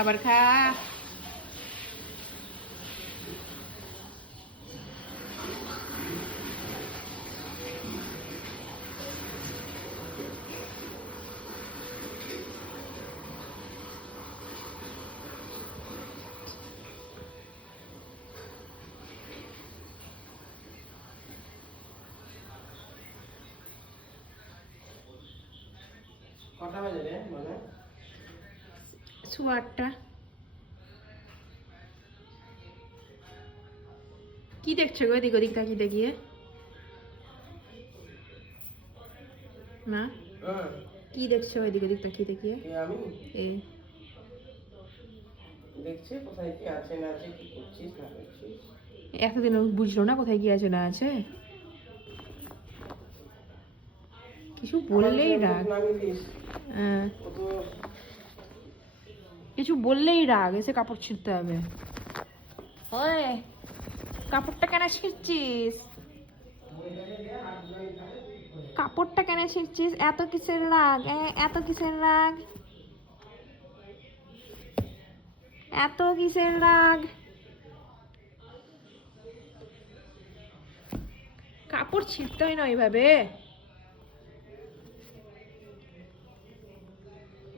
খাবার খা। কটা বাজে রে মানে? 8টা। কি দেখছো গো এদিক ওদিক তাকিয়ে দেখিয়ে? মা কি দেখছো এদিক ওদিক তাকিয়ে দেখিয়ে? আমি এ দেখছি কোথায় কি আছে না আছে, কি করছিস না করছিস। এতদিন বুঝলো না কোথায় কি আছে না আছে? কিছু বললেই রাগ। হ্যাঁ, কিছু বললেই রাগ, এসে কাপড় ছিঁড়তে হবে। ওই কাপড়টা কেন ছিঁড়ছিস? কাপড়টা কেন ছিঁড়ছিস? এত কিসের রাগ? এত কিসের রাগ? এত কিসের রাগ? কাপড় ছিঁড়তে হয় না ওইভাবে।